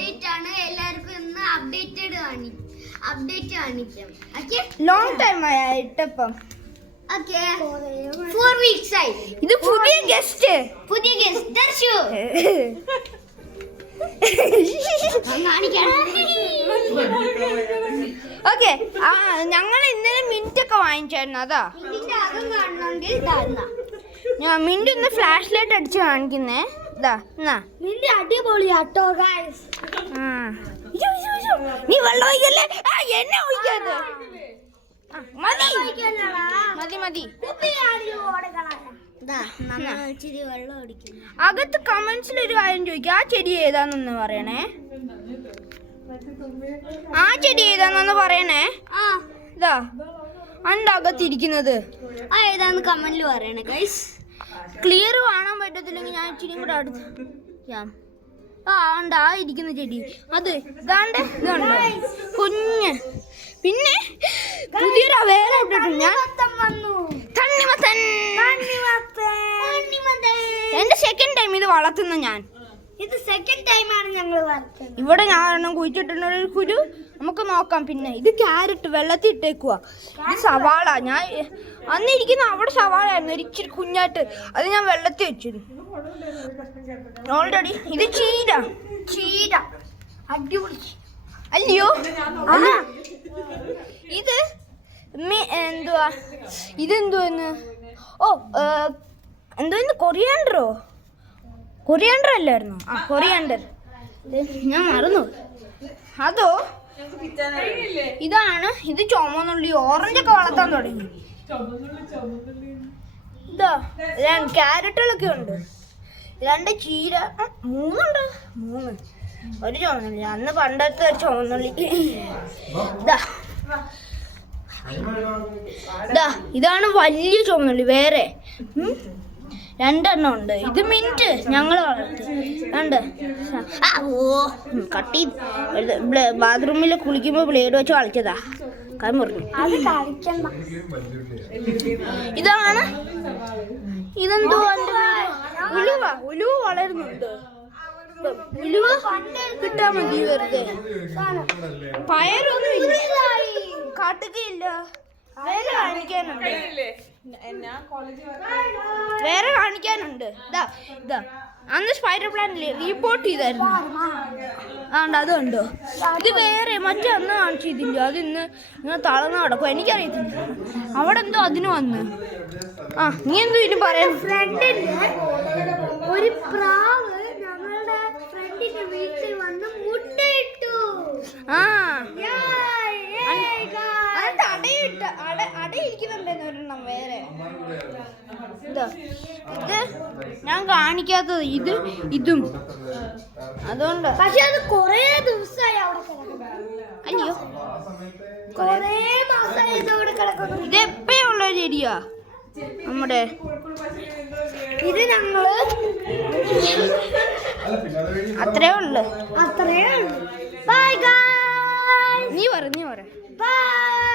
Update ആണ്. എല്ലാവർക്കും ഇന്ന് അപ്ഡേറ്റ് കാണിക്കാം. ഓക്കേ, ലോങ് ടൈം ആയിട്ടപ്പം. ഓക്കേ, 4 വീക്സ് ആയി. ഇത് പുതിയ ഗസ്റ്റ് ദർശു ഓക്കെ. ഞങ്ങൾ ഇന്നലെ മിന്റ് ഒക്കെ വാങ്ങിച്ചായിരുന്നു. അതാ ഇതിന്റെ അകം കാണണമെങ്കിൽ ഇതാ. ഞാൻ മിന്റ് ഒന്ന് ഫ്ലാഷ് ലൈറ്റ് അടിച്ച് കാണിക്കുന്നേ. ഇതാ എന്നാ നിന്റെ അടിപൊളിയാട്ടോ ഗൈസ്. നീ വെള്ളം ഒഴിക്കല്ലേ. എന്നെ ഒഴിക്കാതെ മതി മതി മതി. അകത്ത് കമന്റ്സിൽ ഒരു കാര്യം ചോദിക്കുക, ആ ചെടി ഏതാന്നൊന്ന് പറയണേ. ആ ചെടി ഏതാന്നൊന്ന് പറയണേ. ഇതാ അണ്ട് അകത്തിരിക്കുന്നത് ഏതാന്ന് കമന്റിൽ പറയണേ ഗൈസ്. ക്ലിയർ കാണാൻ പറ്റത്തില്ലെങ്കിൽ ഞാൻ ഇച്ചിരി കൂടെ അടുത്ത് ഉണ്ട്. ആ ഇരിക്കുന്ന ചെടി അത് ഇതാണ്ട് ഇതുണ്ട് കുഞ്ഞ്. പിന്നെ പുതിയൊരു വേറെ ഇട്ടിട്ടുണ്ട് ഞാൻ. തണ്ണിമത്തൻ. എന്റെ സെക്കൻഡ് ടൈം ഇത് വളർത്തുന്നു ഞാൻ. ഇത് സെക്കൻഡ് ടൈമാണ് ഞങ്ങൾ വളർത്തുന്നത്. ഇവിടെ ഞാൻ ഒരെണ്ണം കുഴിച്ചിട്ടുള്ള ഒരു കുരു നമുക്ക് നോക്കാം. പിന്നെ ഇത് ക്യാരറ്റ് വെള്ളത്തിൽ ഇട്ടേക്കുക. ഇത് സവാള. ഞാൻ അന്നിരിക്കുന്ന അവിടെ സവാളയായിരുന്നു ഇച്ചിരി കുഞ്ഞായിട്ട്. അത് ഞാൻ വെള്ളത്തിൽ വെച്ചിരുന്നു ഓൾറെഡി. ഇത് ചീര അടിപൊളി അല്ലയോ. ഇത് എന്തുവാ ഇതെന്തുവന്ന്? എന്തോന്ന് കൊറിയാണ്ടർ അല്ലായിരുന്നു? കൊറിയാണ്ടർ. ഞാൻ മറന്നു. അതോ ഇതാണ്. ഇത് ചുമന്നുള്ളി ഓറഞ്ചൊക്കെ വളർത്താൻ തുടങ്ങി. ഇതാ ക്യാരറ്റുകളൊക്കെ ഉണ്ട്. 2 ചീര, 3 ഒരു ചുമന്നുള്ളി. അന്ന് പണ്ടത്തെ ഒരു ചുമന്നുള്ളി. ഇതാണ് വലിയ ചുമന്നുള്ളി. വേറെ 2 ഉണ്ട്. ഇത് മിന്റ് ഞങ്ങൾ വളർത്തി. കട്ടി ബാത്റൂമിൽ കുളിക്കുമ്പോൾ ബ്ലേഡ് വെച്ച് കളിച്ചതാ. കൈ മുറിഞ്ഞു. ഇതാണ്. ഇതെന്തോ ഉലുവ വളരുന്നുണ്ട്. ഉലുവ കിട്ടാൻ മതി വെറുതെ. പയറൊന്നും കാട്ടുകയില്ല. വേറെ കാണിക്കാനുണ്ട്. ഇതാ അന്ന് സ്പൈഡർ പ്ലാനില്ലേ റിപ്പോർട്ട് ചെയ്തായിരുന്നു. അതുണ്ടോ. ഇത് വേറെ മറ്റേ അന്ന് കാണിച്ചില്ല. അത് ഇങ്ങനെ തളർന്ന് നടക്കും. എനിക്കറിയത്തില്ല. അവിടെ എന്തോ അതിന് വന്ന്. നീ എന്തോ ഇതിന് പറയാൻ. ഒരു പ്രാവ് ഞങ്ങളുടെ ഫ്രണ്ടിന്റെ വീട്ടിൽ വന്ന് മുട്ടയിട്ടു. അടയിരിക്കുന്നുണ്ടെന്നൊരെണ്ണം വേറെ. ഇത് ഞാൻ കാണിക്കാത്തത് ഇതും അതുകൊണ്ട്. പക്ഷെ അത് കൊറേ ദിവസമായി അവിടെ കിടക്കുന്നു. അല്ലയോ കൊറേ മാസമായി ഇതവിടെ കിടക്കുന്നു. ഇത് എപ്പോഴുള്ള ചെടിയാ നമ്മുടെ. ഇത് ഞങ്ങള് അത്രേ ഉള്ളു. Bye guys. നീ പറ ബൈ.